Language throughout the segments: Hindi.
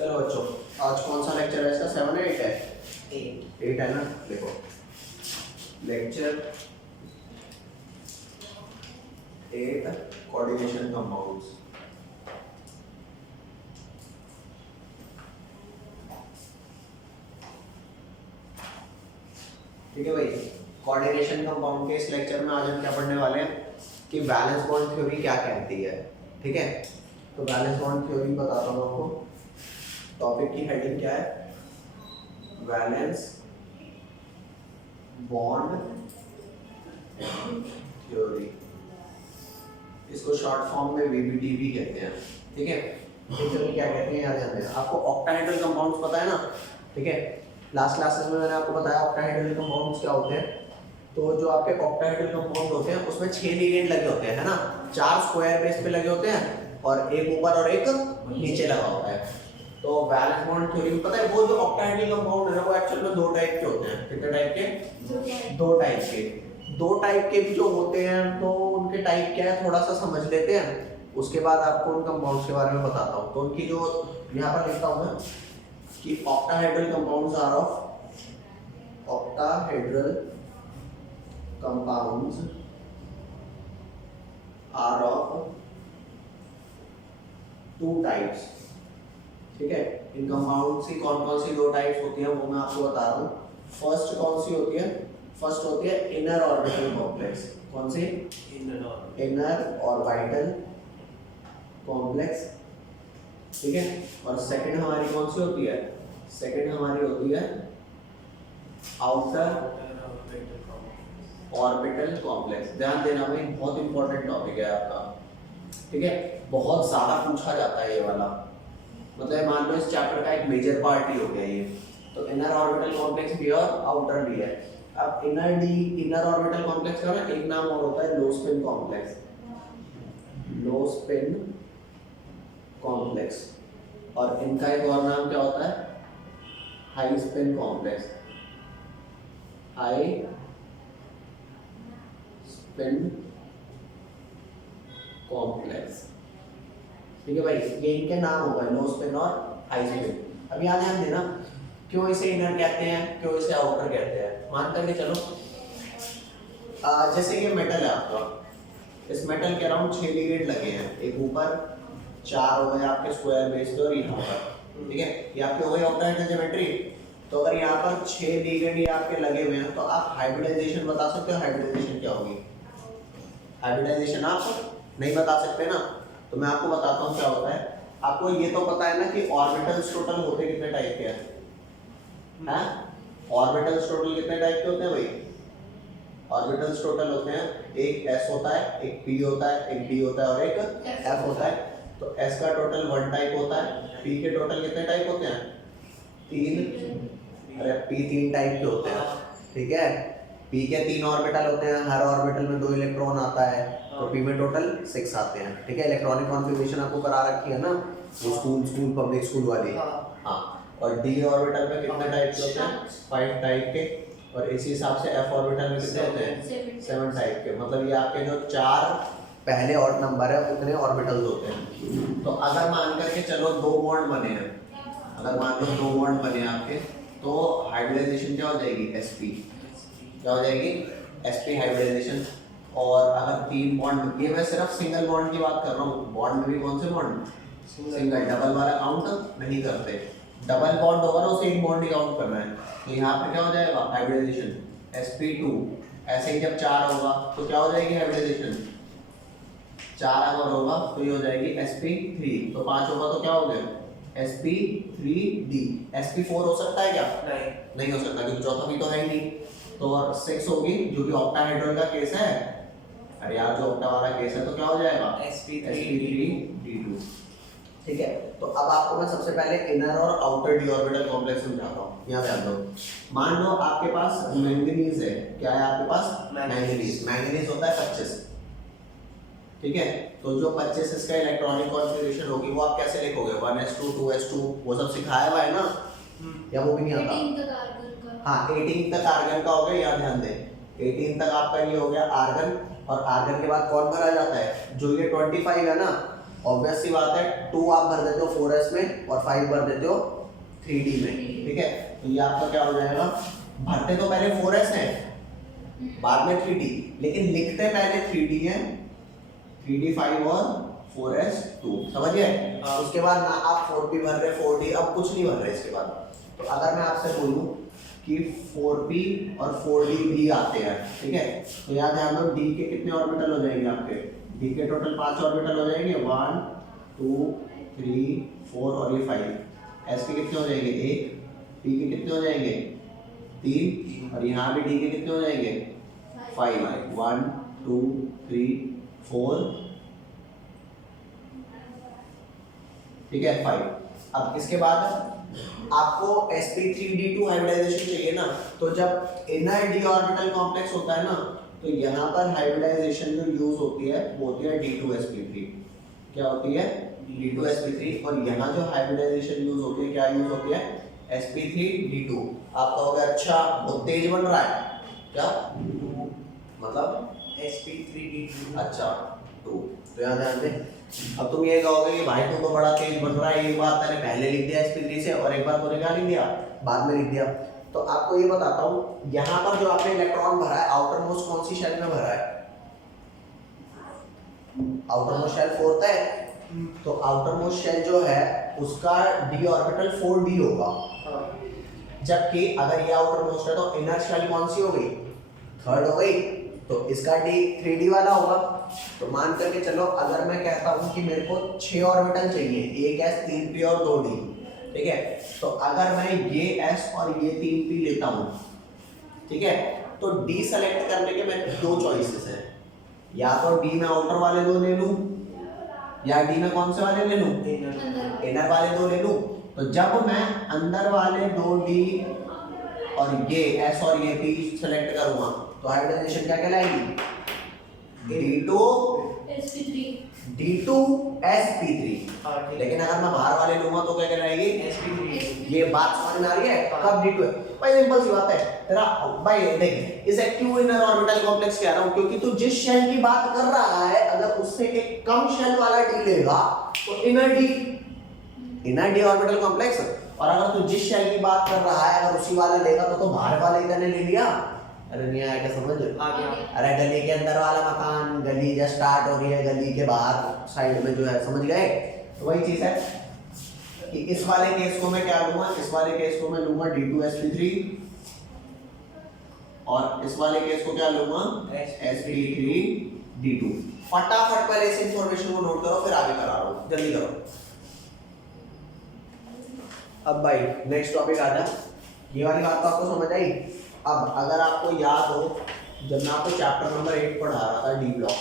चलो बच्चों, आज कौन सा लेक्चर है इसका? 7 है 8 है? 8 है ना। देखो लेक्चर 8 कोऑर्डिनेशन कंपाउंड्स। ठीक है भाई, कोऑर्डिनेशन कंपाउंड के इस लेक्चर में आज हम क्या पढ़ने वाले हैं कि वैलेंस बॉन्ड थ्योरी क्या कहती है। ठीक है, तो वैलेंस बॉन्ड थ्योरी बताता हूँ आपको। टॉपिक की हेडिंग क्या है? Valence bond theory. इसको शॉर्ट फॉर्म में वीबीटी भी कहते हैं। ठीक है, थ्योरी क्या कहते हैं याद रखना है। आपको ऑक्टाहेड्रल कंपाउंड्स पता है ना? ठीक है, लास्ट क्लासेस में मैंने आपको बताया ऑक्टाहेड्रल कंपाउंड्स क्या होते हैं। तो जो आपके ऑक्टाहेड्रल कंपाउंड होते हैं उसमें 6 लिगेंड लगे होते हैं, है ना? 4 स्क्वायर बेस पे लगे होते हैं और एक ऊपर और एक नीचे लगा होता है। तो वैलेंस बॉन्ड थ्योरी में पता है वो जो ऑक्टाहेड्रल कंपाउंड है ना वो एक्चुअल में 2 टाइप के होते हैं। कितने टाइप के? 2 टाइप के। 2 टाइप के भी जो होते हैं तो उनके टाइप क्या है थोड़ा सा समझ लेते हैं, उसके बाद आपको उन कंपाउंड्स के बारे में बताता हूँ। तो उनकी जो यहाँ पर लिखता हूँ मैं कि octahedral compounds are of octahedral compounds are of 2 types. ठीक है, इन कंपाउंड्स की कौन कौन सी 2 टाइप्स होती हैं वो मैं आपको बता रहा हूँ। फर्स्ट कौन सी होती है? फर्स्ट होती है इनर ऑर्बिटल कॉम्प्लेक्स। कौन सी? Inner orbital complex. ठीक है, और सेकंड हमारी कौन सी होती है? सेकंड हमारी होती है आउटर ऑर्बिटल कॉम्प्लेक्स। ध्यान देना भाई, बहुत इंपॉर्टेंट टॉपिक है आपका। ठीक है, बहुत ज्यादा पूछा जाता है ये वाला, मतलब मान लो इस चैप्टर का एक मेजर पार्ट ही हो गया ये। तो इनर ऑर्बिटल कॉम्प्लेक्स भी और आउटर भी है। अब इनर ऑर्बिटल कॉम्प्लेक्स का ना एक नाम और होता है लो स्पिन कॉम्प्लेक्स। लो स्पिन कॉम्प्लेक्स। और इनका एक और नाम क्या होता है? High spin complex. High spin complex. ठीक है भाई, ये इनके नाम होगा लो स्पिन और हाई स्पिन। अब यहाँ ध्यान देना क्यों इसे इनर कहते हैं, क्यों इसे आउटर कहते हैं। मान करके चलो जैसे ये मेटल है आपका, इस मेटल के अराउंड 6 लिगेंड लगे हैं, एक ऊपर 4 हो गए आपके स्क्वायर बेस पे और यहाँ पर। ठीक है, ये आपके हो गए ऑक्टाहेड्रल ज्योमेट्री। तो अगर यहाँ पर 6 लिगेंड ये आपके लगे हुए हैं तो आप हाइब्रिडाइजेशन बता सकते हो। हाइब्रिडाइजेशन क्या होगी? हाइब्रिडाइजेशन आप नहीं बता सकते ना, तो मैं आपको बताता हूँ क्या होता है। आपको ये तो पता है ना कि ऑर्बिटल्स टोटल होते कितने टाइप के हैं? ऑर्बिटल्स टोटल कितने टाइप के होते हैं भाई? ऑर्बिटल्स टोटल होते हैं, एक s होता है, एक p होता है, एक d होता है और एक f होता है। तो s का टोटल 1 टाइप होता है, p के टोटल कितने टाइप होते हैं? 3। अरे p 3 टाइप के होते हैं। ठीक है, p के 3 ऑर्बिटल होते हैं, हर ऑर्बिटल में 2 इलेक्ट्रॉन आता है, तो p में टोटल 6 आते हैं। ठीक है, इलेक्ट्रॉनिक कॉन्फ़िगरेशन आपको करा रखी है ना वो स्कूल पब्लिक स्कूल वाली। हाँ, और d ऑर्बिटल में कितने टाइप के होते हैं? 5 टाइप के। और इसी हिसाब से f ऑर्बिटल में कितने होते हैं? 7 टाइप के। मतलब ये आपके जो 4 पहले और नंबर है उतने ऑर्बिटल्स होते हैं। तो अगर मान करके चलो 2 बॉन्ड बने हैं, अगर मान लो 2 बॉन्ड बने आपके, तो हाइब्रिडाइजेशन क्या हो जाएगी? sp। क्या हो जाएगी? sp hybridization. और अगर 3 बॉन्ड, ये मैं सिर्फ सिंगल बॉन्ड की बात कर रहा हूँ, बॉन्ड में भी कौन से बॉन्ड? सिंगल। डबल वाला काउंट नहीं करते। डबल बॉन्ड होगा ना उसे एक बॉन्ड ही काउंट करना है। तो यहाँ पे क्या हो जाएगा? Hybridisation sp2। ऐसे ही जब 4 होगा तो क्या हो जाएगी हाइब्रिडाइजेशन? 4 अगर होगा तो ये हो जाएगी sp3। तो 5 होगा तो क्या हो गया? sp3d। sp4 हो सकता है क्या? नहीं हो सकता क्योंकि चौथा भी तो है ही नहीं। तो और 6 होगी जो कि ऑक्टाहेड्रल का केस है। अरे यार जो ऑक्टा वाला केस है तो क्या हो जाएगा? sp3d2। ठीक है, तो अब आपको मैं सबसे पहले इनर और आउटर डी ऑर्बिटल कॉम्प्लेक्स समझाता हूँ। यहाँ ध्यान दो, मान लो आपके पास मैंगनीज है। क्या है आपके पास? मैंगनीज। मैंगनीज होता है 25। ठीक है, तो जो 25 इसका इलेक्ट्रॉनिक कॉन्फ़िगरेशन होगी वो आप कैसे लिखोगे? 1s2 2s2 वो सब सिखाया हुआ है ना, या वो भी नहीं आता? हाँ, 18 तक आर्गन का हो गया। यहाँ ध्यान दें 18 तक आपका ये हो गया आर्गन। और आर्गन के बाद कौन भरा जाता है? जो ये 25 है ना, ऑब्वियस सी बात है 2 आप भर देते हो 4s में और 5 भर देते हो 3d में, ठीक है। तो ये आपका क्या हो जाएगा, भरते तो पहले 4s है बाद में 3d, लेकिन लिखते पहले 3d है, 3d 5 और 4s 2, समझ गए। उसके बाद ना आप 4p भर रहे 4d, अब कुछ नहीं भर रहे इसके बाद। तो अगर मैं आपसे बोलूं कि 4p और 4d भी आते हैं, ठीक है, तो याद ध्यान दो d के कितने ऑर्बिटल हो जाएंगे आपके, d के टोटल 5 ऑर्बिटल हो जाएंगे, 1 2 3 4 और ये 5। s के कितने हो जाएंगे 1, p के कितने हो जाएंगे 3 और यहाँ पे d के कितने हो जाएंगे 5, 1 2 3 4, ठीक है 5। अब इसके बाद आपको sp3d2 हाइब्रिडाइजेशन चाहिए ना, तो जब इनर d ऑर्बिटल कॉम्प्लेक्स होता है ना, तो यहाँ पर हाइब्रिडाइजेशन जो यूज होती है वो होती है d2sp3। क्या होती है d2sp3, और यहाँ जो हाइब्रिडाइजेशन यूज होती है क्या यूज होती है sp3d2। आपका हो गया अच्छा बहुत तेज बन रहा है क्या, मतलब sp3d2 अच्छा 2, तो यहाँ ध्यान दें। अब तुम ये कहोगे कि भाई तू तो बड़ा तेज बन रहा है, एक बार मैंने पहले लिख दिया sp3 से और एक बार तूने क्या लिख दिया बाद में लिख दिया। तो आपको ये बताता हूँ, यहाँ पर जो आपने इलेक्ट्रॉन भरा है आउटर मोस्ट कौन सी शेल में भरा है, आउटर मोस्ट शेल 4th है, तो आउटर मोस्ट शेल जो है उसका d ऑर्बिटल 4d होगा, जबकि अगर ये आउटर मोस्ट है तो इनर शेल कौन सी हो गई 3rd हो गई, तो इसका d 3d वाला होगा। तो मान करके चलो अगर मैं कहता हूँ कि मेरे को 6 ऑर्बिटल चाहिए, एक s 3p और 2d, ठीक है, तो अगर मैं ये s और ये 3p लेता हूँ, ठीक है, तो d सेलेक्ट करने के मैं 2 चॉइसेस हैं, या तो d में आउटर वाले 2 ले लूँ या d में कौन से वाले ले लूँ इनर वाले 2 ले लूँ। तो जब मैं अंदर वाले 2d और ये s और ये p सेलेक्ट करूँगा तो हाइब्रिडाइजेशन क्या कहलाएगी d2sp3। लेकिन अगर मैं बाहर वाले लूंगा तो क्या कहलाएगी sp3। ये बात समझ में आ रही है कब d2 है भाई, सिंपल सी बात है तेरा भाई। देख इसे क्यों इनर ऑर्बिटल कॉम्प्लेक्स कह रहा हूं, क्योंकि तू जिस शेल की बात कर रहा है अगर उससे एक कम शेल वाला d लेगा तो इनर d ऑर्बिटल कॉम्प्लेक्स, और अगर तू जिस शेल की बात कर रहा है अगर उसी वाला लेगा तो बाहर वाले इतने ले लिया। अरे नहीं आया क्या समझ आ गया। अरे गली के अंदर वाला मकान, गली जस्ट स्टार्ट हो रही है, गली के बाहर साइड में जो है, समझ गए। तो वही चीज है कि इस वाले केस को मैं क्या लूंगा, इस वाले केस को मैं लूंगा d2sp3 और इस वाले केस को क्या लूंगा sp3d2। फटाफट पहले इस इंफॉर्मेशन को नोट करो फिर आगे करा रहा हूं, जल्दी करो। अब भाई नेक्स्ट टॉपिक आ जा, ये वाली बात तो आपको समझ आई। अब अगर आपको याद हो जब मैं आपको चैप्टर नंबर 8 पढ़ा रहा था, डी ब्लॉक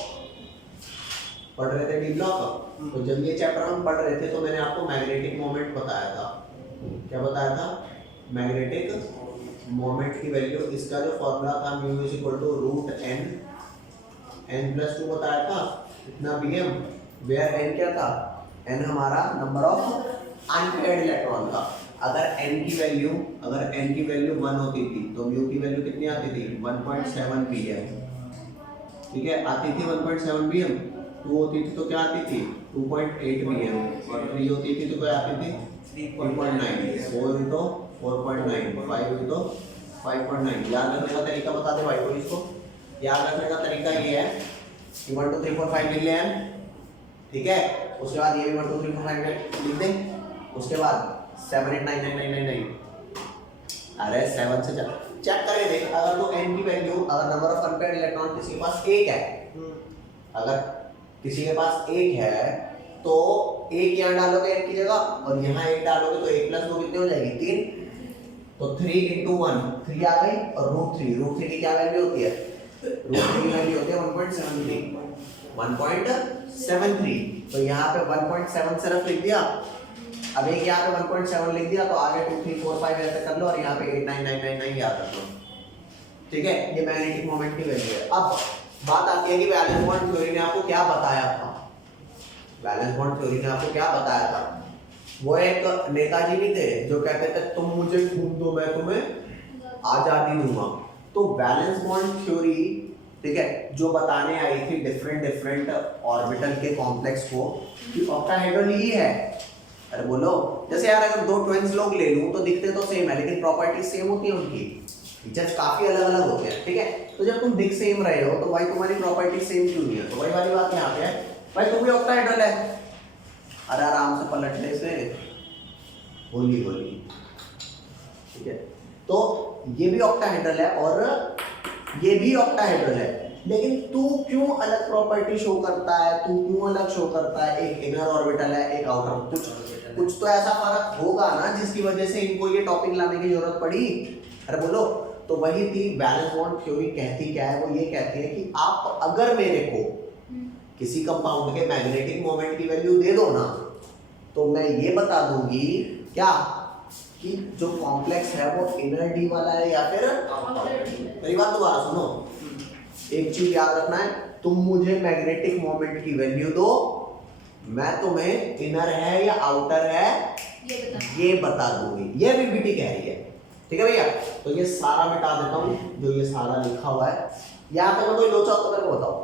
पढ़ रहे थे, डी ब्लॉक, तो जब ये चैप्टर हम पढ़ रहे थे तो मैंने आपको मैग्नेटिक मोमेंट बताया था। क्या बताया था, मैग्नेटिक मोमेंट की वैल्यू, इसका जो फॉर्मूला था mu is equal to root n plus 2 बताया था इतना bm, वेयर n क्या था, n हमारा नंबर ऑफ अनपेयर्ड इलेक्ट्रॉन था। अगर n की वैल्यू 1 होती थी तो म्यू की वैल्यू कितनी आती थी 1.7 pm, ठीक है, आती थी 1.7 pm। 2 होती थी तो क्या आती थी 2.8 pm, और 3 होती थी तो क्या आती थी 3.9, 4 हुई तो 4.9, 5 हुई तो 5.9। याद रखने का तरीका बता दे भाई को, इसको याद रखने का तरीका ये है कि 1 2 3 4 5 लिख लें, ठीक है, उसके बाद ये भी 1 2 3 4 5 लिख दें, उसके बाद 7 8 9 9 9 9 9, अरे 7 से चेक करके देख। अगर तो n की वैल्यू, अगर नंबर ऑफ अनपेयर्ड इलेक्ट्रॉन किसी के पास 1 है, अगर किसी के पास 1 है तो 1 यहाँ डालोगे n की जगह और यहाँ 1 डालोगे तो 1 प्लस 2 कितने हो जाएगी 3, तो 3 into 1 3 आ गई, और रूट 3 की क्या वैल्यू होती है, रूट 3 की वैल्यू होती है 1.73, तो यहाँ पे 1.7 सिर्फ लिख दिया। अब एक यहाँ पे 1.7 लिख दिया तो आगे 2 3 4 5 ऐसे कर लो और यहाँ पे 8 9 9 9 9 याद रख लो, ठीक है। ये मैग्नेटिक मोमेंट की वैल्यू है। अब बात आती है कि वैलेंस बॉन्ड थ्योरी ने आपको क्या बताया था, वैलेंस बॉन्ड थ्योरी ने आपको क्या बताया था। वो एक नेताजी भी थे जो कहते थे तुम मुझे खून दो मैं तुम्हें आजादी दूंगा। तो वैलेंस बॉन्ड थ्योरी ठीक है, जो बताने आई थी डिफरेंट डिफरेंट ऑर्बिटल के कॉम्प्लेक्स को कि ऑक्टाहेड्रल ही है। अरे बोलो, जैसे यार अगर दो ट्विंस लोग ले लूं तो दिखते तो सेम है लेकिन प्रॉपर्टीज सेम होती है उनकी, फीचर्स काफी अलग अलग होते हैं, ठीक है। तो जब तुम दिख सेम रहे हो तो भाई तुम्हारी प्रॉपर्टी सेम क्यों नहीं है? तो वही वाली बात यहाँ पे है, भाई तुम भी ऑक्टाहेड्रल है। अरे आराम से पलटने से होली होली, ठीक है। तो ये भी ऑक्टाहेड्रल है और ये भी ऑक्टाहेड्रल है, लेकिन तू क्यों अलग प्रॉपर्टी शो करता है, तू क्यों अलग शो करता है? एक इनर ऑर्बिटल है, एक आउटर, कुछ तो ऐसा फर्क होगा ना जिसकी वजह से इनको ये टॉपिक लाने की जरूरत पड़ी। अरे बोलो, तो वही थी वैलेंस बॉन्ड थ्योरी। कहती क्या है? वो ये कहती है कि आप अगर मेरे को किसी कंपाउंड के मैग्नेटिक मोमेंट की वैल्यू दे दो ना, तो मैं ये बता दूंगी क्या कि जो कॉम्प्लेक्स है वो इनर डी वाला है या फिर मेरी बात दोबारा सुनो। एक चीज याद रखना है, तुम मुझे मैग्नेटिक मोमेंट की वैल्यू दो, मैं तुम्हें इनर है या आउटर है ये बता दूंगी। ये बीबीटी कह रही है, ठीक है भैया। तो ये सारा मिटा देता हूँ जो ये सारा लिखा हुआ है। यहाँ पे कोई लोचा हो तो मेरे को बताओ,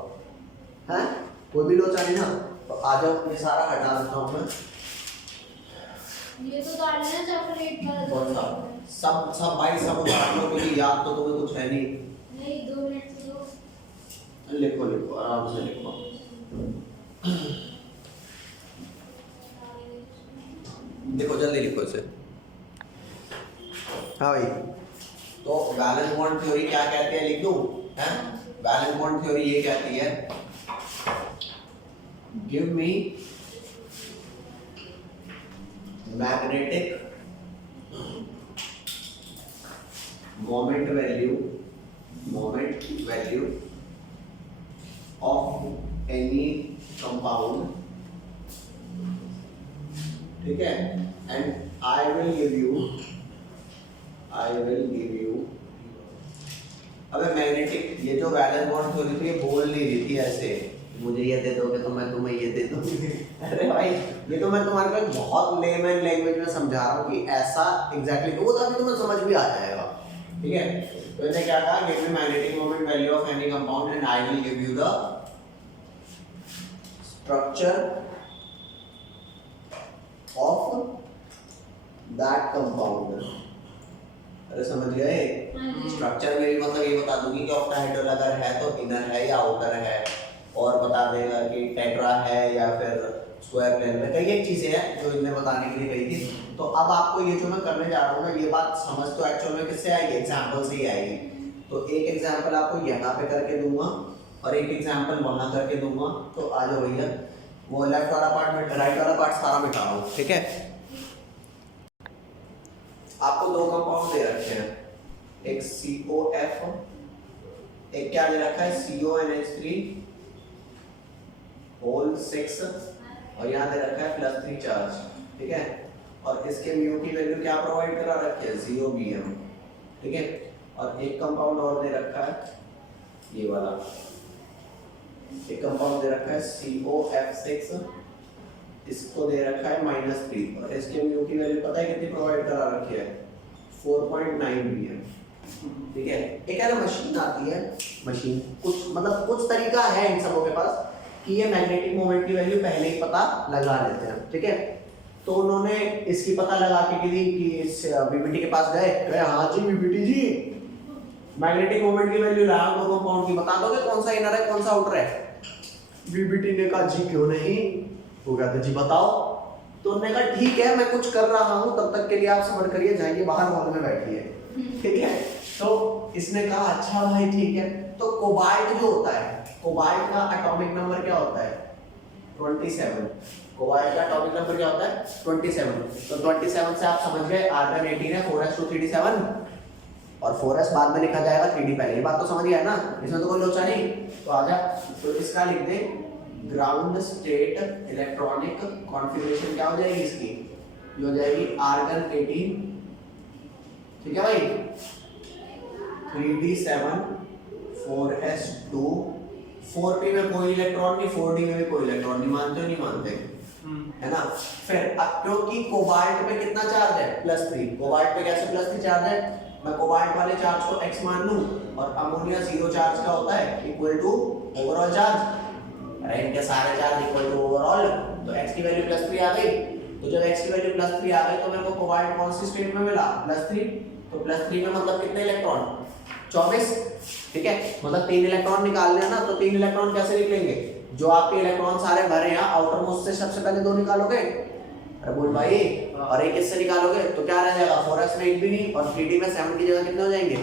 है कोई भी लोचा नहीं ना? तो आ जाओ, ये सारा हटा देता हूँ मैं। ये तो डाल लेना चॉकलेट का। कौन सा? सब भाई सब उतार लो क्योंकि याद तो तुम्हें कुछ है नहीं। नहीं 2 मिनट दो। लिखो लिखो आराम से लिखो। देखो जल्दी लिखो इसे। हाँ भाई, तो वैलेंस बॉन्ड थ्योरी क्या कहती है लिख दूं? हैं? वैलेंस बॉन्ड थ्योरी ये कहती है, give me magnetic moment value of any compound, ठीक है, and I will give you अबे मैग्नेटिक, ये जो वैलेंस बॉन्ड थ्योरी थी ये बोल नहीं रही थी ऐसे मुझे ये दे दोगे तो मैं तुम्हें ये दे दूंगी। अरे भाई ये तो मैं तुम्हारे को बहुत लेमन लैंग्वेज में समझा रहा हूँ कि ऐसा एग्जैक्टली वो तो अभी तुम्हें समझ भी आ जाएगा, ठीक है। तो इसने क्या कहा, give me magnetic moment value of any compound and I will give you the structure of that compound. अरे समझ गए? स्ट्रक्चर में भी मतलब ये बता दूंगी कि ऑक्टाहेड्रल अगर है तो इनर है या आउटर है, और बता देगा कि टेट्रा है या फिर स्क्वायर प्लेन में। कई एक चीजें हैं जो इन्हें बताने के लिए कही थी। तो अब आपको ये जो मैं करने जा रहा हूँ ना, ये बात समझ तो एक्चुअल में किससे आएगी? एग्जाम्पल से ही आएगी। तो एक एग्जाम्पल आपको यहाँ पे करके दूंगा और एक एग्जाम्पल वहाँ करके दूंगा। तो आ जाओ भैया, वो लेफ्ट वाला पार्ट में, राइट वाला पार्ट सारा मिटा रहा हूँ, ठीक है। आपको दो कंपाउंड दे रखे हैं, एक COF, एक क्या दे रखा है CONH3 होल 6 और यहाँ दे रखा है +3 चार्ज, ठीक है। और इसके म्यू की वैल्यू क्या प्रोवाइड करा रखी है? 0 Bm, ठीक है। और एक कंपाउंड और दे रखा है ये वाला, एक कंपाउंड दे रखा है COF6, इसको दे रखा है -3 और इसके म्यू की वैल्यू पता है कितनी प्रोवाइड करा रखी है? 4.9 Bm, ठीक है। एक है ना मशीन आती है, मशीन कुछ मतलब कुछ तरीका है इन सबों के पास कि ये मैग्नेटिक मोमेंट की वैल्यू पहले ही पता लगा लेते हैं, ठीक है। तो उन्होंने इसकी पता लगा के दी कि इस बीबीटी के पास गए, हाँ जी बीबीटी जी मैग्नेटिक मोमेंट की वैल्यू लगा दो कंपाउंड की, बता दोगे कौन सा इनर है कौन सा आउटर है? बीबीटी ने कहा जी क्यों नहीं, वो कहते जी बताओ। तो उन्होंने कहा ठीक है मैं कुछ कर रहा हूँ, तब तक के लिए आप सबर करिए, जाइए बाहर हॉल में बैठिए, ठीक है। तो इसने कहा अच्छा भाई ठीक है। तो कोबाल्ट जो होता है, कोबाल्ट का एटॉमिक नंबर क्या होता है? 27। कोबाल्ट का एटॉमिक नंबर क्या होता है? 27। तो 27 से आप समझ गए आर्गन 18 है, 4s2 3d7 और 4s बाद में लिखा जाएगा 3d पहले। ये बात तो समझ गया ना, इसमें तो कोई लोचा नहीं। तो आजा, तो इसका लिख दे ग्राउंड स्टेट इलेक्ट्रॉनिक कॉन्फ़िगरेशन क्या हो जाएगी इसकी? ये हो जाएगी आर्गन 18, ठीक है भाई, 3d7 4s2 4p में कोई इलेक्ट्रॉन नहीं, 4d में भी कोई इलेक्ट्रॉन नहीं, मानते हो नहीं मानते? है ना। फिर अब क्योंकि कोबाल्ट पे कितना चार्ज है? +3। कोबाल्ट पे कैसे +3 चार्ज है? मैं कोबाल्ट वाले चार्ज को x मान लूं और अमोनिया जीरो चार्ज का होता है इक्वल टू ओवरऑल चार्ज, अरे इनके सारे चार्ज इक्वल टू ओवरऑल, तो x की वैल्यू +3 आ गई। तो जब x की वैल्यू +3 आ गई तो मेरे को कोबाल्ट कौन सी स्टेट में मिला, +3। तो +3 में मतलब कितने इलेक्ट्रॉन, 24, ठीक है। मतलब 3 इलेक्ट्रॉन निकालने हैं ना, तो 3 इलेक्ट्रॉन कैसे निकलेंगे, जो आपके इलेक्ट्रॉन सारे भरे हैं आउटर मोस्ट से सबसे पहले 2 निकालोगे, अरे बोल भाई, और एक इससे निकालोगे तो क्या रह जाएगा, 4s में 8 भी नहीं, और 3d में 7 की जगह कितने हो जाएंगे,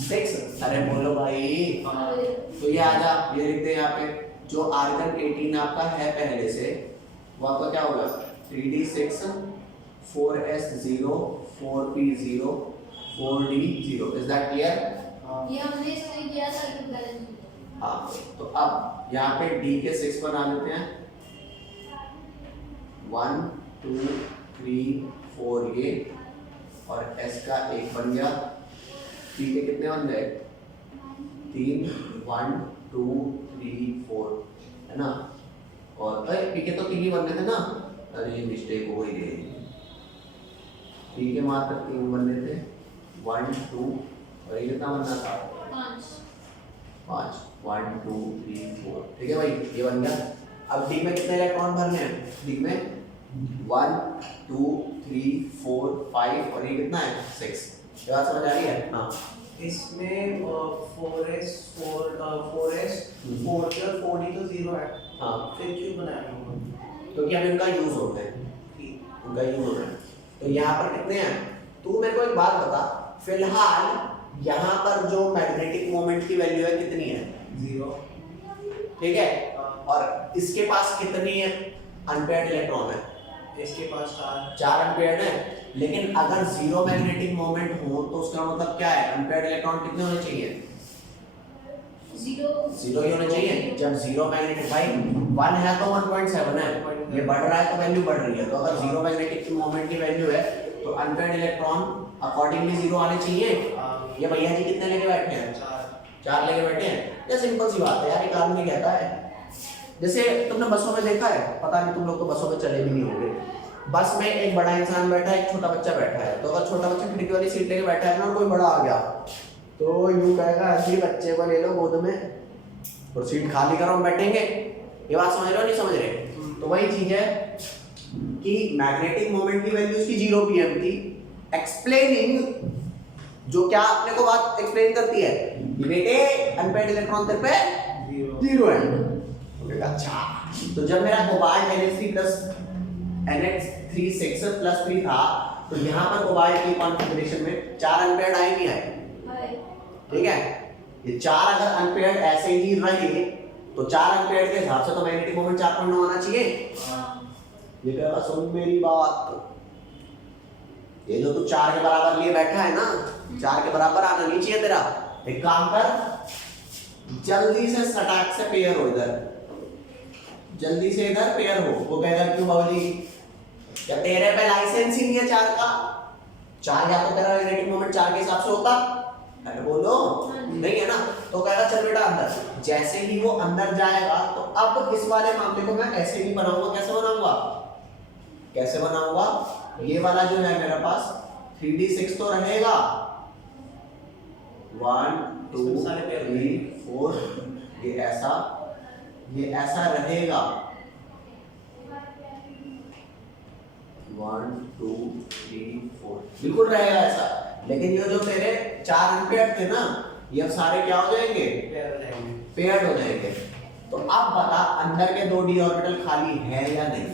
6। अरे बोलो भाई, तो ये आ जा, ये लिखते हैं यहाँ पे, जो आर्गन 18 आपका है पहले से, वो आपका क्या होगा, 3d6 4s0 4p0 4d0। Is that clear? ये हमने इससे किया था कि बैलेंस। हाँ, तो अब यहाँ पे d के 6 बना लेते हैं, 1 2 3 4 ये, और s का 1 बन गया, p के कितने बन गए, 3 1 2 3 4, है ना। और p के तो 3 ही बनने थे ना, अरे ये मिस्टेक हो गई है, p के मात्र 3 बनने थे, 1 2, और ये कितना बनना था, 5 1 2 3 4, ठीक है भाई, ये बन गया। अब d में कितने इलेक्ट्रॉन भरने हैं, d में 1 2 3 4 5, और ये कितना है, 6। ये बात समझ आ रही है? हाँ, इसमें 4s 4 के और 4d तो 0 है, हाँ, फिर क्यों बनाया होगा? क्योंकि अब इनका यूज होता है, इनका यूज होता है। तो यहाँ पर कितने हैं, तू मेरे को एक बात बता, फिलहाल यहाँ पर जो मैग्नेटिक मोमेंट की वैल्यू है कितनी है, 0, ठीक है, और इसके पास कितनी है अनपेयर्ड इलेक्ट्रॉन है, इसके पास 4 अनपेयर्ड है। लेकिन अगर जीरो मैग्नेटिक मोमेंट हो तो उसका मतलब क्या है, अनपेयर्ड इलेक्ट्रॉन कितने होने चाहिए, 0 ही होने चाहिए। जब जीरो मैग्नेटिक, भाई 1 है तो 1.7 है, ये बढ़ रहा है तो वैल्यू बढ़ रही है, तो अगर जीरो मैग्नेटिक मोमेंट की वैल्यू है तो अनपेयर्ड इलेक्ट्रॉन अकॉर्डिंगली 0 आने चाहिए। ये भैया जी कितने लेके बैठे हैं, 4 लेके बैठे हैं। ये सिंपल सी बात है यार, एक आदमी कहता है, जैसे तुमने बसों में देखा है, पता नहीं तुम लोग तो बसों में चले भी नहीं होंगे, बस में एक बड़ा इंसान बैठा है, एक छोटा बच्चा बैठा है, तो अगर छोटा बच्चा खिड़की वाली सीट लेके बैठा है ना और कोई बड़ा आ गया तो यूं कहेगा ऐसे बच्चे को ले लो गोद में और सीट खाली करो, हम बैठेंगे। ये बात समझ रहे हो नहीं समझ रहे? तो वही चीज है कि मैग्नेटिक मोमेंट की वैल्यू उसकी 0 pm थी, एक्सप्लेनिंग जो क्या अपने को बात एक्सप्लेन करती है कि बेटे अनपेयर्ड इलेक्ट्रॉन तेरे पे 0 है। अच्छा, तो जब मेरा cobalt NH3 plus NH36 plus 3 था तो यहाँ पर कोबाल्ट की कॉन्फ़िगरेशन में 4 अनपेयर्ड आए नहीं आए, ठीक है। ये 4 अगर अनपेयर्ड ऐसे ही रहे तो 4 अनपेयर्ड के हिसाब से तो मैग्नेटिक मोमेंट 4.9 आना चाहिए। ये कहेगा सुन मेरी बात, ये जो तू 4 के बराबर लिए बैठा है ना, 4 के बराबर आना नहीं चाहिए तेरा। एक काम कर, जल्दी से सटाक से पेयर हो, इधर जल्दी से इधर पेयर हो। वो कहेगा क्यों बाबूजी, क्या तेरे पे लाइसेंस ही नहीं है 4 का? 4 या तो तेरा मैग्नेटिक मोमेंट 4 के हिसाब से होता, अरे बोलो नहीं है ना। तो कहेगा चल बेटा अंदर। जैसे ही वो अंदर जाएगा तो अब इस वाले मामले को मैं ऐसे ही बनाऊंगा। कैसे बनाऊंगा, कैसे बनाऊंगा, ये वाला जो है मेरे पास 3d6 तो रहेगा, 1 2 3 4, ये ऐसा रहेगा, 1 2 3 4 बिल्कुल रहेगा ऐसा। लेकिन ये जो तेरे 4 अनपेयर्ड थे ना, ये अब सारे क्या हो जाएंगे, पेयर्ड हो जाएंगे। तो अब बता अंदर के 2d ऑर्बिटल खाली है या नहीं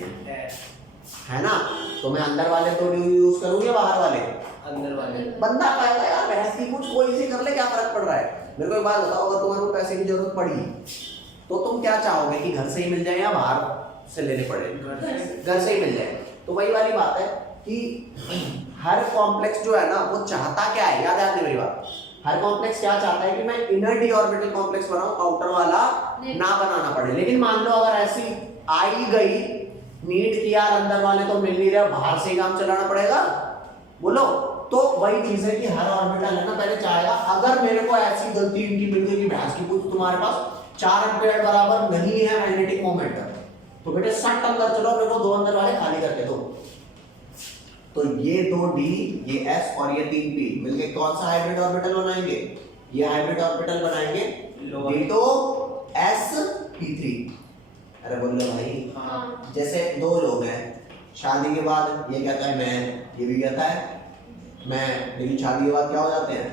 है ना। तो मैं अंदर वाले 2d यूज करूँ या बाहर वाले? अंदर वाले। बंदा कहेगा यार बहस की कुछ कोई से कर ले, क्या फर्क पड़ रहा है। मेरे को एक बात बताओ, अगर तुम्हारे को पैसे की जरूरत पड़ी तो तुम क्या चाहोगे कि घर से ही मिल जाए या बाहर से लेने पड़े? घर से ही मिल जाए। तो वही वाली बात है कि हर कॉम्प्लेक्स जो है ना वो चाहता क्या है, याद है मेरी बात, हर कॉम्प्लेक्स क्या चाहता है कि मैं इनर डी ऑर्बिटल कॉम्प्लेक्स बनाऊं, आउटर वाला ना बनाना पड़े। लेकिन मान लो अगर ऐसी आई गई नीड की यार अंदर वाले तो मिल नहीं रहे, बाहर से ही काम चलाना पड़ेगा, बोलो। तो वही चीज है कि हर ऑर्बिटल है ना पहले चाहेगा, अगर मेरे को ऐसी गलती इनकी मिल गई कि भैंस की पूछ तुम्हारे पास 4 एम्पीयर बराबर नहीं है मैग्नेटिक मोमेंट, तो बेटे 60 अंदर चलो, मेरे को 2 अंदर वाले खाली करके दो। तो ये 2d, ये s और ये 3p मिलके कौन सा हाइब्रिड ऑर्बिटल बनाएंगे? ये हाइब्रिड ऑर्बिटल बनाएंगे d2 sp3। अरे बोल लो भाई। हाँ। जैसे दो लोग हैं, शादी के बाद ये कहता है मैं, ये भी कहता है मैं, लेकिन शादी के बाद क्या हो जाते हैं?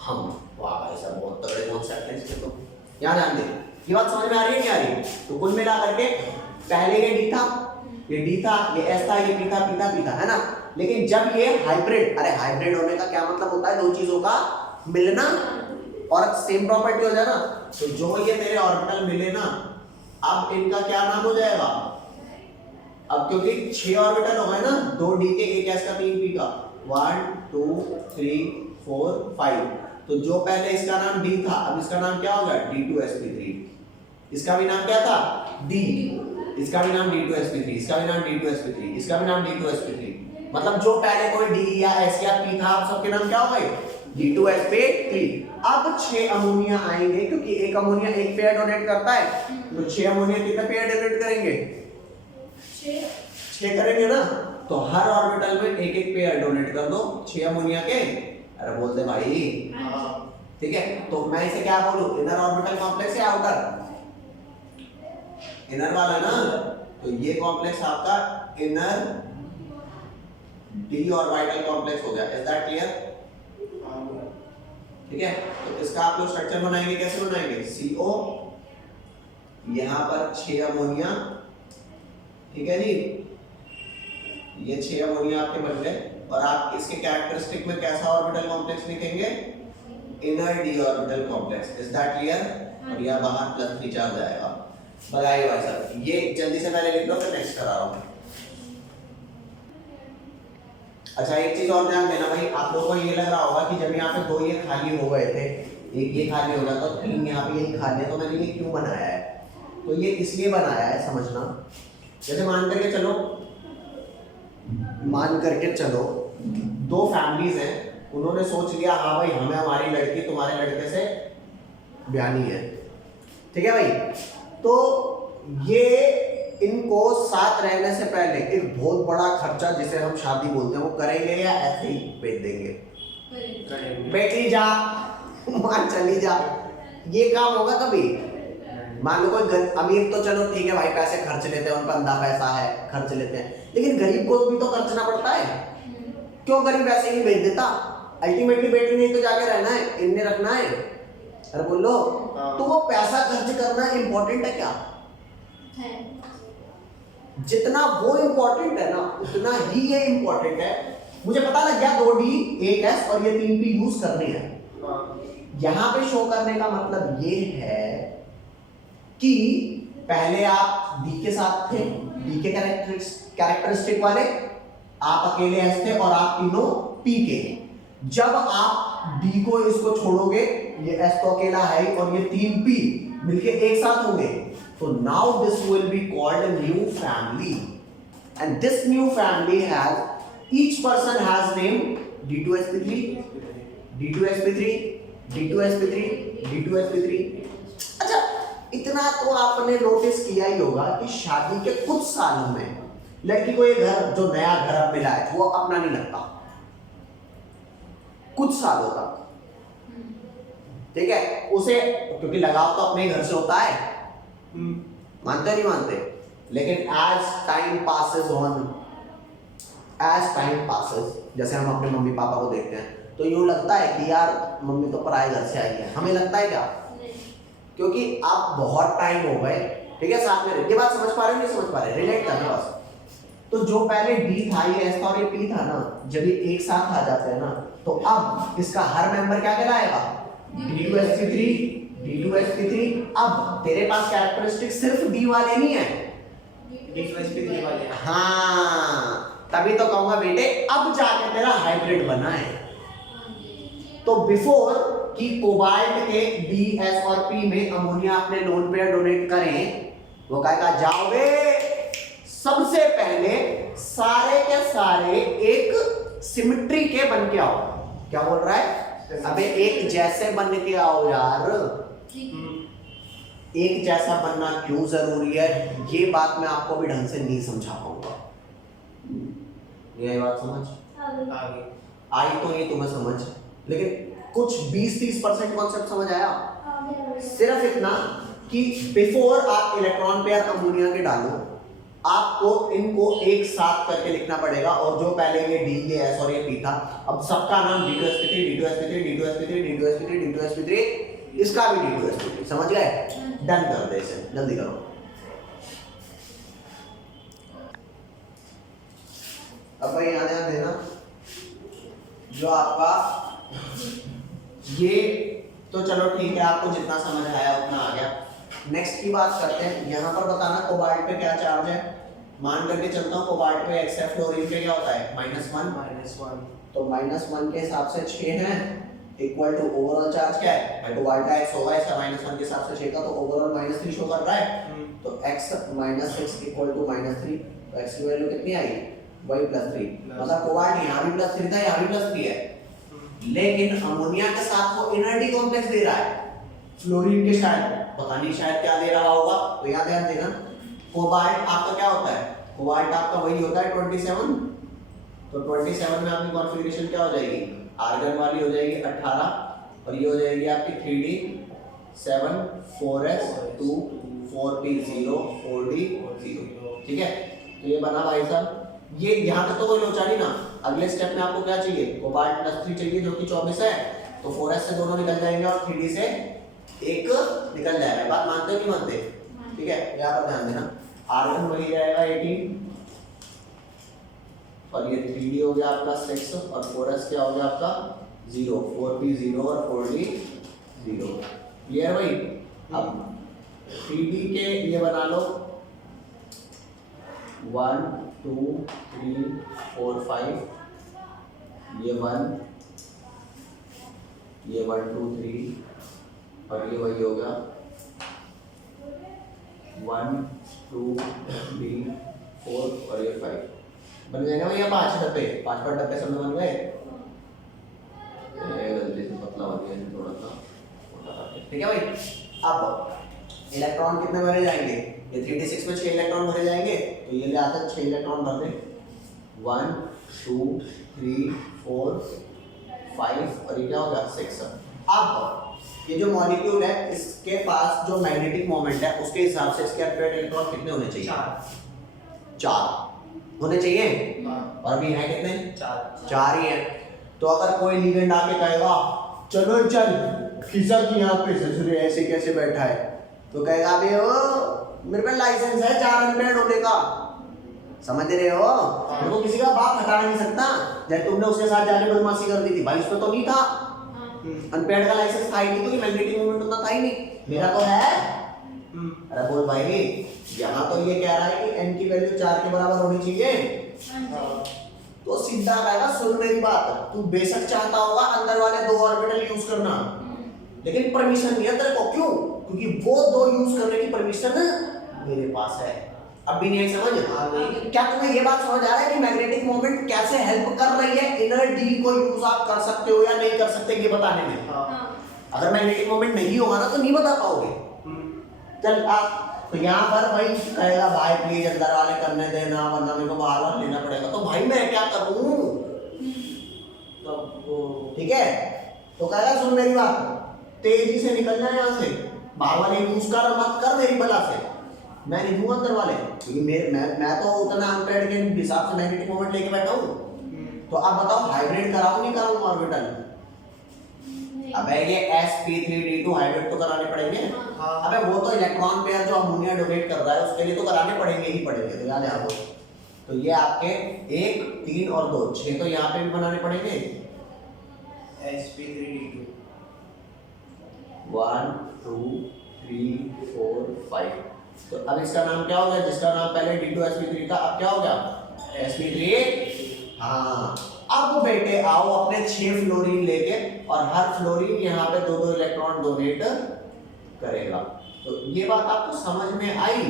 हम। वाह भाई साहब, बहुत तगड़े कॉन्सेप्ट है इसके तो। यहाँ ध्यान दे, ये बात समझ में आ रही है क्या आ रही है? तो कुल मिला करके पहले ये डी था, ये डी था, ये एस था, ये पी था, पी था, पी था, है ना? लेकिन जब ये हाइब्रिड, अरे हाइब्रिड होने का क्या मतलब होता है? दो चीजों का मिलना और सेम प्रॉपर्टी हो जाए ना। तो जो ये तेरे ऑर्बिटल मिले ना, अब इनका क्या नाम हो जाएगा? अब क्योंकि 6 ऑर्बिटल हो गए ना, 2 डी के, 1 एस का, 3 पी का, 1 2 3 4 5। तो जो पहले इसका नाम डी था, अब इसका नाम क्या होगा? d2sp3। इसका भी नाम क्या था? डी। इसका भी नाम d2sp3, इसका भी नाम d2sp3, इसका भी नाम d2sp3। मतलब जो पहले कोई डी या एस या पी था, अब सबके नाम क्या हो गए? d2sp3। अब 6 अमोनिया आएंगे, क्योंकि एक अमोनिया एक पेयर डोनेट करता है, तो 6 अमोनिया कितने पेयर डोनेट करेंगे? 6 करेंगे ना। तो हर ऑर्बिटल में एक एक पेयर डोनेट कर दो 6 अमोनिया के। अरे बोल दे भाई। ठीक है, तो मैं इसे क्या बोलूं? इनर ऑर्बिटल कॉम्प्लेक्स या आउटर? इनर वाला ना, तो ये कॉम्प्लेक्स आपका इनर डी ऑर्बिटल कॉम्प्लेक्स हो गया। Is that clear? ठीक है, तो इसका आप लोग स्ट्रक्चर बनाएंगे, कैसे बनाएंगे? CO, यहां पर 6 अमोनिया, ठीक है जी, ये 6 अमोनिया आपके बन गए। और आप इसके कैरेक्टरिस्टिक में कैसा ऑर्बिटल कॉम्प्लेक्स लिखेंगे? Inner D orbital complex. Is that clear? और यह बाहर +3 आ जाएगा। बताइए भाई साहब, ये जल्दी से पहले लिख लो, फिर नेक्स्ट करा रहा हूं। अच्छा, एक चीज और ध्यान देना भाई, आप लोगों को ये लग रहा होगा कि जब यहाँ पे 2 ये खाली हो गए थे, एक ये खाली हो गया तो 3 यहाँ पे यही खाली है, तो मैंने ये क्यों बनाया है? तो ये इसलिए बनाया है, समझना। जैसे मान करके चलो 2 फैमिलीज हैं, उन्होंने सोच लिया हाँ भाई हमें हमारी लड़की तुम्हारे लड़के से ब्यानी है, ठीक है भाई। तो ये इनको साथ रहने से पहले एक बहुत बड़ा खर्चा, जिसे हम शादी बोलते हैं, वो करेंगे या ऐसे ही भेज देंगे? बेटी जा, मान चली जा, ये काम होगा कभी? मान लो कोई अमीर तो चलो ठीक है भाई, पैसे खर्च लेते हैं, उनका अंधा पैसा है, खर्च लेते हैं, लेकिन गरीब को भी तो खर्चना पड़ता है। क्यों गरीब ऐसे ही भेज देता? अल्टीमेटली बेटी ने तो जाके रहना है, इनने रखना है। अरे बोलो, तो वो पैसा खर्च करना इंपॉर्टेंट है क्या? जितना वो इंपॉर्टेंट है ना, उतना ही ये इंपॉर्टेंट है। मुझे पता लग गया 2D 1S और ये 3P यूज करने हैं। यहां पे शो करने का मतलब ये है कि पहले आप D के साथ थे, D के कैरेक्टरिस्टिक वाले, आप अकेले S थे और आप तीनों P के। जब आप D को इसको छोड़ोगे, ये S तो अकेला है और ये 3P मिलके एक साथ होंगे, तो now this will be called a new family, and this new family has, each person has name D2sp3, D2sp3, D2sp3, D2sp3। अच्छा, इतना तो आपने नोटिस किया ही होगा कि शादी के कुछ सालों में लड़की को ये घर, जो नया घर अब मिला है, वो अपना नहीं लगता कुछ सालों तक, ठीक है? उसे, क्योंकि लगाव तो अपने घर से होता है, मानते नहीं मानते? लेकिन एज टाइम पासेस ऑन, जैसे हम अपने मम्मी पापा को देखते हैं, तो यूं लगता है कि यार मम्मी तो पराए घर से आई है, हमें लगता है क्या? क्योंकि आप बहुत टाइम हो गए, ठीक है, साथ में। ये बात समझ पा रहे हो नहीं समझ पा रहे? रिलेट करना बस। तो जो पहले डी था, ये एस था और ये पी था ना, जब ये एक साथ आ जाते हैं ना, तो अब इसका हर मेंबर क्या कहलाएगा? D2sp3, D2sp3। अब तेरे पास कैरेक्टरिस्टिक सिर्फ D वाले नहीं है, D2sp3 वाले। हाँ, तभी तो कहूंगा बेटे अब जाके तेरा हाइब्रिड बना है। तो बिफोर कि कोबाल्ट के D, S और P में अमोनिया अपने लोन पेयर डोनेट करें, वो कहेगा जाओगे सबसे पहले सारे के सारे एक सिमेट्री के बन के आओ। क्या बोल रहा है? अबे एक जैसे बन के आओ यार। एक जैसा बनना क्यों जरूरी है, ये बात मैं आपको भी ढंग से नहीं समझा पाऊंगा। ये बात समझ आगे आई तो ये तुम्हें समझ, लेकिन कुछ 20-30% कॉन्सेप्ट समझ आया। सिर्फ इतना कि बिफोर आप इलेक्ट्रॉन पेयर अमोनिया के डालो, आपको इनको एक साथ करके लिखना पड़ेगा। और जो पहले ये डी, ये एस और ये पी था, अब सबका नाम D2sp3, D2sp3, D2sp3, D2sp3, D2sp3, इसका भी D2sp3। समझ गए? डन कर दे इसे, जल्दी करो। अब भाई यहाँ ध्यान देना, जो आपका ये तो चलो ठीक है, आपको जितना समझ आया उतना आ गया। नेक्स्ट की बात करते हैं। यहाँ पर बताना कोबाल्ट पे क्या चार्ज है। मान करके चलता हूँ कोबाल्ट पे एक्सेप्ट फ्लोरीन पे क्या होता है, -1। तो -1 के हिसाब से 6 है, इक्वल टू ओवरऑल चार्ज क्या है, भाई कोबाल्ट का x होगा, इसका -1 के हिसाब से 6 का, तो ओवरऑल -3 शो कर रहा है। तो x -6 इक्वल टू -3, तो x की वैल्यू कितनी आई, वही +3। मतलब कोबाल्ट यहाँ भी +3 था, यहाँ भी +3 है, लेकिन अमोनिया के साथ वो इनर्टी कॉम्प्लेक्स दे रहा है, फ्लोरीन के शायद पता नहीं शायद क्या दे रहा होगा। तो यहाँ ध्यान देना, कोबाल्ट आपका क्या होता है, कोबाल्ट आपका वही होता है 27। तो 27 में आपकी कॉन्फ़िगरेशन क्या हो जाएगी, आर्गन वाली हो जाएगी 18, और ये हो जाएगी आपकी 3d 7 4s 2 4p0 4d 0। ठीक है, तो ये बना भाई साहब। ये यहाँ तक तो कोई लोचा नहीं ना। अगले स्टेप में आपको क्या चाहिए, कोबाल्ट +3 चाहिए जो कि 24 है, तो 4s से दोनों निकल जाएंगे और 3d से एक निकल जाएगा। बात मानते हो नहीं मानते? ठीक है, यहाँ पर ध्यान देना, आर्गन वही जाएगा 18, और ये 3d हो गया आपका 6, और 4s क्या हो गया आपका 0, 4p0 और 4d 0। क्लियर भाई? अब 3d के ये बना लो 1 2 3 4 5, ये 1 2 3, और ये वही हो गया 1 2 3 4 और ये 5। बन गए ना भैया 5 डब्बे, 5 डब्बे सब बन गए। गलती से पतला हो गया थोड़ा सा मोटा करके। ठीक है भाई, अब इलेक्ट्रॉन कितने भरे जाएंगे, ये 3d6 में 6 इलेक्ट्रॉन भरे जाएंगे, तो ये ले आता है 6 इलेक्ट्रॉन भर दे, 1 2 3 4 5, और ये क्या होगा 6। अब ये जो मॉलिक्यूल है, इसके पास जो मैग्नेटिक मोमेंट है उसके हिसाब से इसके अनपेयर्ड इलेक्ट्रॉन कितने होने चाहिए, 4 होने चाहिए। और अभी है कितने, 4 ही है। तो अगर कोई लिगेंड आके कहेगा चलो चल खिसक यहाँ पे ससुरे ऐसे कैसे बैठा है, तो कहेगा बे ओ मेरे पे लाइसेंस है 4 अनपेयर्ड होने का, समझ रहे हो? मेरे को किसी का बाप हटा नहीं सकता। जब तुमने उसके साथ जाके बदमाशी कर दी थी भाई, उसमें तो नहीं था, अनपेयर्ड का लाइसेंस था ही नहीं, क्योंकि मैग्नेटिक मोमेंट उतना था ही नहीं। मेरा तो है। अरे बोल भाई, यहाँ तो ये कह रहा है कि n की वैल्यू 4 के बराबर होनी चाहिए। तो सीधा कहेगा सुन मेरी बात, तू बेशक चाहता होगा अंदर वाले 2 ऑर्बिटल यूज करना, लेकिन परमिशन नहीं है तेरे को। क्यों? क्योंकि वो 2 यूज करने की परमिशन मेरे पास है। अब भी नहीं समझ? क्या तुम्हें ये बात समझ आ रहा है कि मैग्नेटिक मोमेंट कैसे हेल्प कर रही है, इनर डी को यूज आप कर सकते हो या नहीं कर सकते ये बताने में। अगर मैग्नेटिक मोमेंट नहीं होगा ना तो नहीं बता पाओगे। चल आप तो यहाँ पर भाई कहेगा भाई प्लीज अंदर वाले करने देना, वरना मेरे को बाहर लेना पड़ेगा। तो भाई मैं क्या करूँ? ठीक है, तो कहेगा सुन मेरी बात, तेजी से निकल जाए यहाँ से, बाहर वाले यूज कर मत कर मेरी बला से, मैं नहीं दूंगा अंदर वाले, क्योंकि मैं तो उतना अनपेयर्ड के हिसाब से मैग्नेटिक मोमेंट लेके बैठा हूँ। तो आप बताओ हाइब्रिड कराऊं नहीं कराऊं ऑर्बिटल? अबे ये sp3d2 हाइब्रिड तो कराने पड़ेंगे। अबे वो तो इलेक्ट्रॉन पेयर जो अमोनिया डोनेट कर रहा है उसके लिए तो कराने पड़ेंगे ही पड़ेंगे, तो याद है आपको। तो ये आपके 1 3 और 2 6 तो यहाँ पे भी बनाने पड़ेंगे। sp3d2 1 2 3 4 5। तो अब इसका नाम क्या हो गया, जिसका नाम पहले D2sp3 था, अब क्या हो गया sp3। हाँ, अब बेटे आओ अपने 6 फ्लोरीन लेके, और हर फ्लोरीन यहाँ पे 2-2 इलेक्ट्रॉन डोनेट करेगा। तो ये बात आपको समझ में आई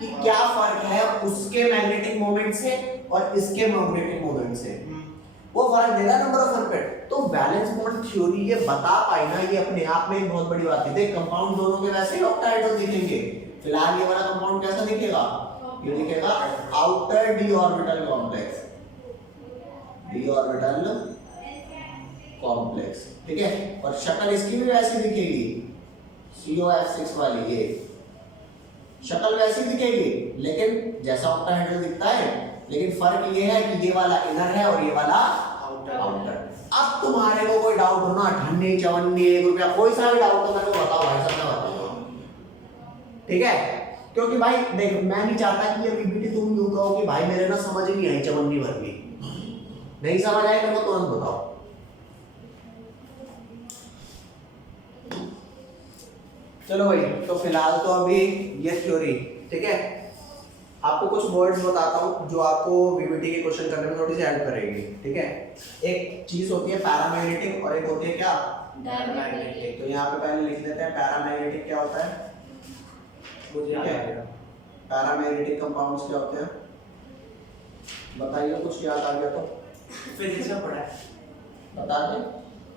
कि क्या फर्क है उसके मैग्नेटिक मोमेंट से और इसके मैग्नेटिक मोमेंट से। वो फर्क दे रहा है नंबर ऑफ अनपेयर्ड। तो बैलेंस बॉन्ड थ्योरी ये बता पाई ना, ये अपने आप में एक बहुत बड़ी बात है। देख कंपाउंड दोनों के वैसे ही ऑक्टाहेड्रल दिखेंगे। फिलहाल ये वाला कंपाउंड कैसा दिखेगा, ये दिखेगा outer D orbital complex. d orbital complex, ठीक है। और शक्ल इसकी भी वैसी दिखेगी, COF6 वाली, ये शक्ल वैसी दिखेगी, लेकिन जैसा ऑक्टाहेड्रल दिखता है, लेकिन फर्क ये है कि ये वाला इनर है और ये वाला आउटर। अब तुम्हारे को कोई डाउट हो ना, 58 54 1 रुपया कोई सा भी डाउट हो मेरे को बताओ भाई साहब, मैं बताऊंगा, ठीक है। क्योंकि भाई देख, मैं नहीं चाहता कि ये पीपीटी तुम यूं कहो कि भाई मेरे ना समझ ही नहीं आई 54 भर भी, नहीं समझ आए मेरे को तुरंत बताओ। चलो भाई, तो फिलहाल तो अभी ये थ्योरी, ठीक है। आपको कुछ वर्ड्स बताता हूँ जो आपको वीबीटी के क्वेश्चन करने में थोड़ी सी हेल्प करेगी, ठीक है। एक चीज होती है पैरामैग्नेटिक और एक होती है क्या, डायमैग्नेटिक। तो यहाँ पे पहले लिख देते हैं पैरामैग्नेटिक क्या होता है, मुझे याद ठीक आ है। गया। पैरामैग्नेटिक कंपाउंड्स क्या होते हैं, बताइए, कुछ याद आ गया तो फिजिक्स में पढ़ा है। बता दें।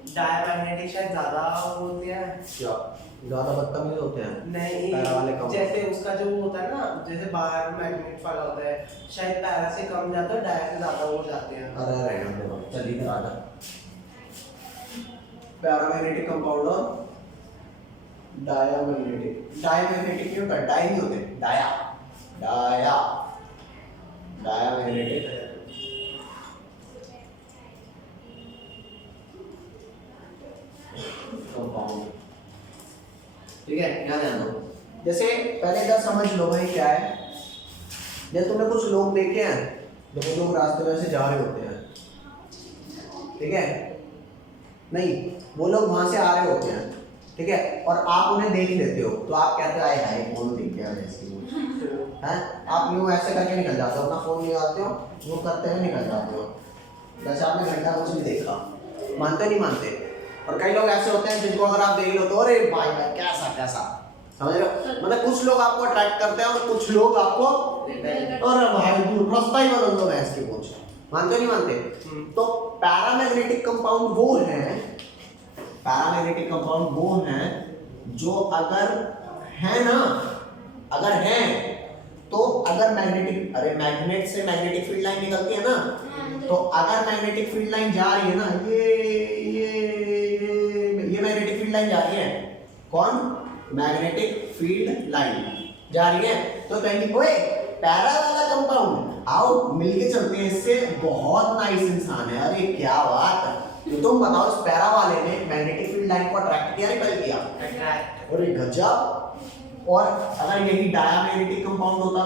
डायमैग्नेटिक शायद ज्यादा होती है। क्या ज्यादा बदतमीज होते हैं नहीं, पैरा वाले कम, जैसे उसका जो होता है ना, जैसे बाहर मैग्नेट वाला होता है, शायद पैरा से कम जाता है, डाय से ज्यादा हो जाते हैं। अरे रहने दो, चलिए करा दो। पैरामैग्नेटिक कंपाउंड और डायमैग्नेटिक, डायमैग्नेटिक नहीं होता, डाई नहीं होते, डाया डाया डायमैग्नेटिक कंपाउंड, ठीक है। यहाँ ध्यान दो, जैसे पहले इधर समझ लो भाई क्या है। जैसे तुमने कुछ लोग देखे हैं, जब वो लोग रास्ते में से जा रहे होते हैं, ठीक है, नहीं वो लोग वहां से आ रहे होते हैं, ठीक है, और आप उन्हें देख लेते हो, तो आप कहते हो आए हाय कौन दिख गया ऐसे हैं, आप यूं ऐसे करके निकल जाते हो, अपना फोन निकालते हो, वो करते हुए निकल जाते हो, जैसे आपने घंटा कुछ नहीं देखा। मानते नहीं मानते। और कई लोग ऐसे होते हैं जिनको अगर आप देख लो तो अरे भाई भाई कैसा कैसा, समझ रहे हो। मतलब कुछ लोग आपको अट्रैक्ट करते हैं और कुछ लोग आपको, अरे भाई दूर रास्ता ही बदल दो भैंस की पूंछ। मानते नहीं मानते। तो पैरामैग्नेटिक कंपाउंड वो है, पैरामैग्नेटिक कंपाउंड वो है जो अगर है ना, अगर है तो अगर मैग्नेटिक, अरे मैग्नेट से मैग्नेटिक फील्ड लाइन निकलती है ना, तो अगर मैग्नेटिक फील्ड लाइन जा रही है ना, ये मैग्नेटिक फील्ड लाइन जा रही है, कौन, मैग्नेटिक फील्ड लाइन जा रही है, तो कहेंगे ओए पैरा वाला कंपाउंड आओ मिलके चलते हैं इससे, बहुत नाइस इंसान है, अरे क्या बात है। तो तुम बताओ इस पैरा वाले ने मैग्नेटिक फील्ड लाइन को अट्रैक्ट किया, रिपेल किया, अरे गजब। और अगर यही डायमैग्नेटिक कंपाउंड होता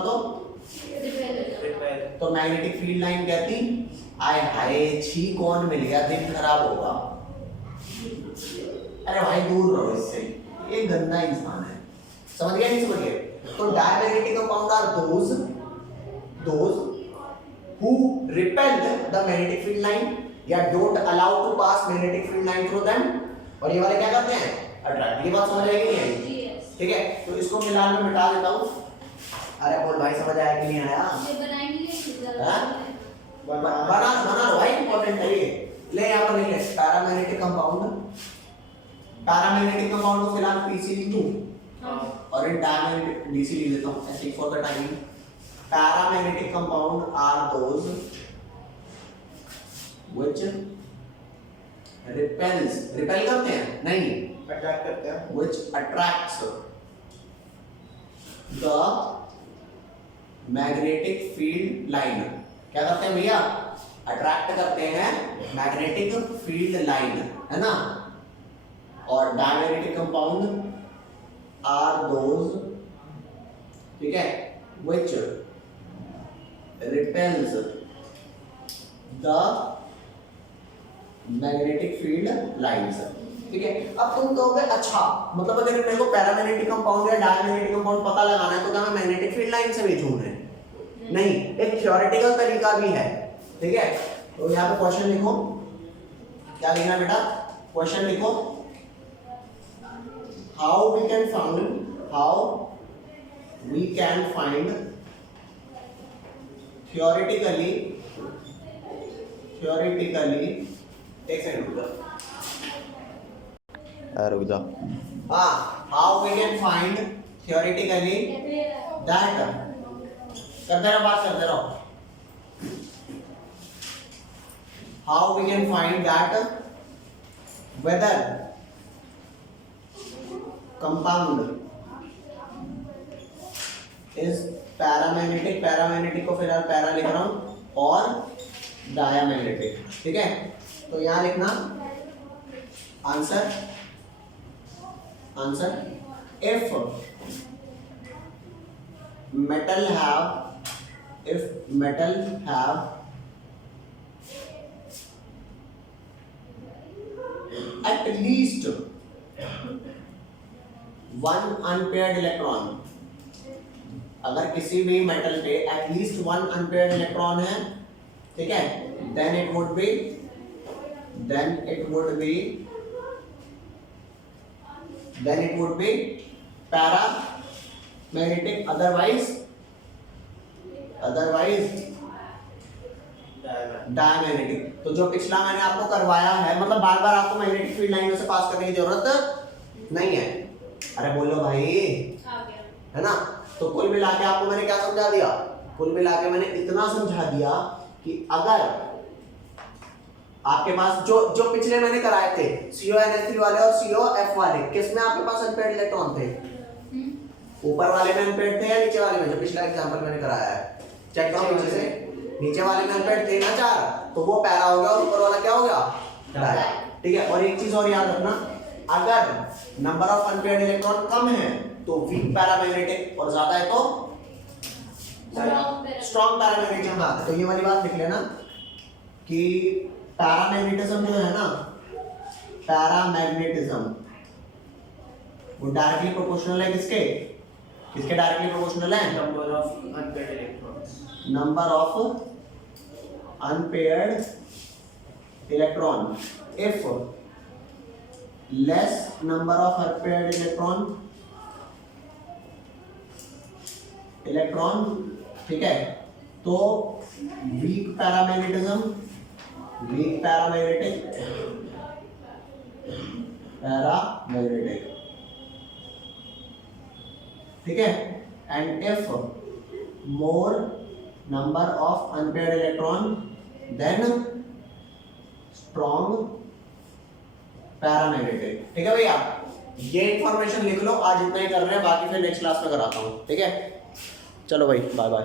तो मैग्नेटिक फील्ड लाइन कहती आए हाय छी कौन मिल गया, दिन खराब होगा, अरे भाई दूर रहो इससे, ये गंदा इंसान है। समझ गया नहीं समझ गए। तो diamagnetic compound are those who repel the magnetic field line या don't allow to pass magnetic field line through them, और ये वाले क्या करते हैं, अट्रैक्ट। ये बात समझ आएगी नहीं आएगी, ठीक है। तो इसको फिलहाल मैं मिटा देता हूँ। अरे बोल भाई समझ आया कि नहीं आया, बना बना लो भाई, इंपॉर्टेंट है ये। ले यहाँ पर लिख ले पैरामैग्नेटिक कंपाउंड, पैरामैग्नेटिक कंपाउंड को फिलहाल पीसी लिख दूं और इन डायमैग्नेटिक डीसी लिख देता हूँ ऐसे for the timing. Paramagnetic compound are those which repels, repel करते हैं नहीं, अट्रैक्ट करते हैं, which attracts the magnetic field line। क्या करते हैं भैया, अट्रैक्ट करते हैं मैग्नेटिक फील्ड लाइन, है ना। और डायमैग्नेटिक कंपाउंड आर दोज, ठीक है, which repels the magnetic field lines, ठीक है। अब तुम कहोगे अच्छा मतलब अगर मेरे को पैरामैग्नेटिक कंपाउंड या डायमैग्नेटिक कंपाउंड पता लगाना है तो क्या मैं मैग्नेटिक फील्ड लाइन से भेजूं उन्हें, नहीं, एक थ्योरेटिकल तरीका भी है, ठीक है। तो यहाँ पे क्वेश्चन लिखो, क्या लिखना है बेटा, क्वेश्चन लिखो, how we can find theoretically एक सेकंड रुक जा, हाँ, how we can find theoretically that, करते रहो बात करते रहो, how we can find that whether compound is paramagnetic, paramagnetic को फिलहाल पैरा लिख रहा हूं, और डायमैग्नेटिक, ठीक है। तो यहां लिखना answer, if metal have at least one unpaired electron, अगर किसी भी मेटल पे एटलीस्ट वन अनपेयर्ड इलेक्ट्रॉन है, ठीक है, then it would be paramagnetic, otherwise diamagnetic. तो जो पिछला मैंने आपको करवाया है, मतलब बार बार आपको मैग्नेटिक फील्ड लाइनों से पास करने की जरूरत नहीं है। अरे बोलो भाई, है ना। तो कुल मिला के आपको मैंने क्या समझा दिया? कुल मिला के मैंने इतना समझा दिया कि अगर आपके पास जो पिछले मैंने कराए थे CONH3 वाले और COF वाले, किसमें आपके पास अनपेयर्ड इलेक्ट्रॉन थे? ऊपर वाले में अनपेयर्ड थे या नीचे वाले में? जो पिछला एग्जांपल मैंने कराया है, चेक करो नीचे से। नीचे वाले में अनपेयर्ड थे ना 4, तो वो पैरा हो गया, और ऊपर वाला क्या हो गया? डाया, ठीक है। और एक चीज और याद रखना, अगर नंबर ऑफ अनपेयर्ड इलेक्ट्रॉन कम है तो वीक पैरामैग्नेटिक, और ज्यादा है तो स्ट्रॉन्ग पैरामैग्नेटिक। हाँ, तो ये वाली बात लिख लेना कि पैरामैग्नेटिज्म जो है ना, पैरामैग्नेटिज्म वो डायरेक्टली प्रोपोर्शनल है किसके डायरेक्टली प्रोपोर्शनल है? Number of unpaired electrons, number of unpaired electron. If less number of unpaired electron, ठीक है, तो वीक पैरामैग्नेटिज्म, पैरामैग्नेटिक, ठीक है। And if more number of unpaired electron then strong paramagnetic, ठीक है भैया। ये इंफॉर्मेशन लिख लो, आज इतना ही कर रहे हैं, बाकी फिर नेक्स्ट क्लास में कराता हूँ, ठीक है। चलो भाई, बाय बाय।